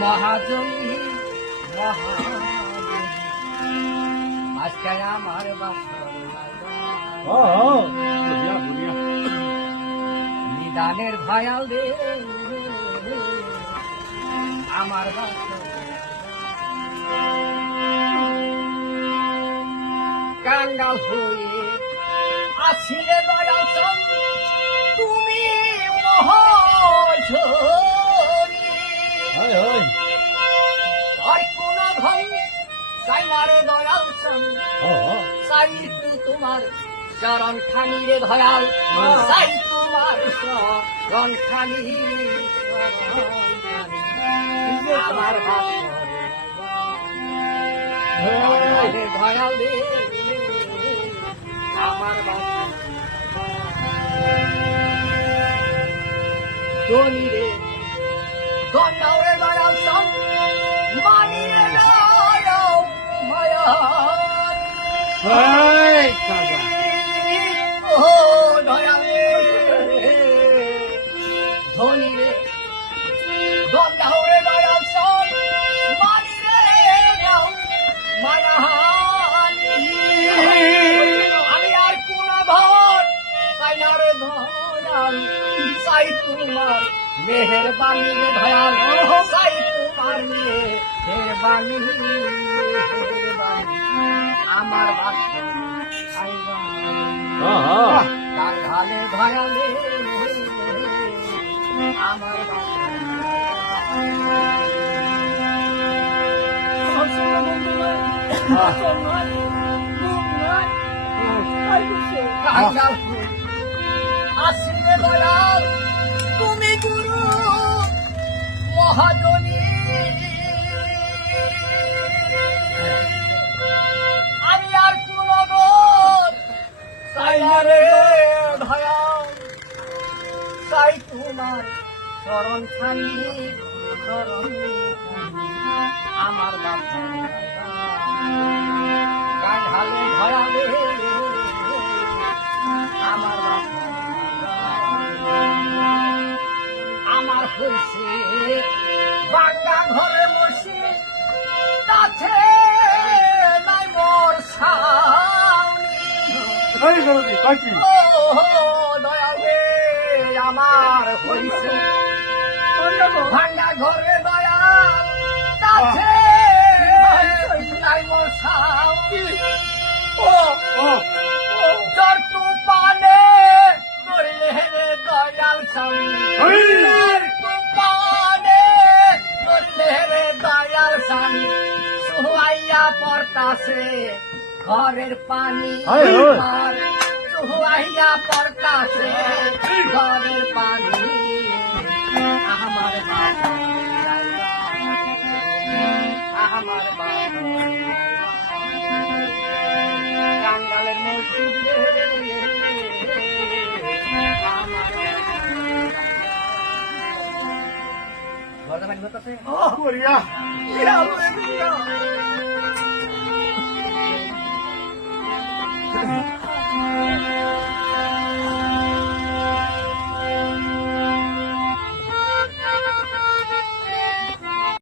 মহাজনী আজকে আমার নিদানের ভয়াল রে আমার কাঙ্গাল হয়ে আসিলে দয়াল তুমি মহাজনী আর কোন ভং সাইনারে দয়াল সাই তোমার চরণ খানি রে দয়াল সাই তোমার চরণ খানি আমার দয়াল রে আমার ধনী রে দণ্ডাওরে দয়াল সব মানি রে দয়াল মায়া ও দয়াল রে ধনী রে দণ্ডাওরে দয়াল সব মানি রে দাও মায়া আমি আর কোন ভর সাইনারে দয়াল সাই তোমার মেহেরবানি রে দয়াল সাই তোমার মেহেরবানি আমার কাঙ্গালে ভয়ালে আমার কাঙ্গাল আসিলে দয়াল তুমি গুরু মহাজনী আমি আর কোন সাইনারে ভয়াল সাই তোমার চরণ খানি চরণ আমার বাবা কাঙ্গালে ভয়ালে আমার বাবা আমার হয়েছে বাঙ্গা ঘরে বসে কাছে নাই মোর সাউনি দয়াল রে আমার হয়েছে ভাঙ্গা ঘরে দয়াল কাছে নাই মোর সাউনি চটু পানে করলে রে দয়াল সাউনি পড়তাছে ঘরের পানি চুহাইয়া পড়তাছে ঘরের পানি আমার বাবা আমার বাবা কাঙ্গালের মসজিদ রে আমার ঘরটা পানি করতেছে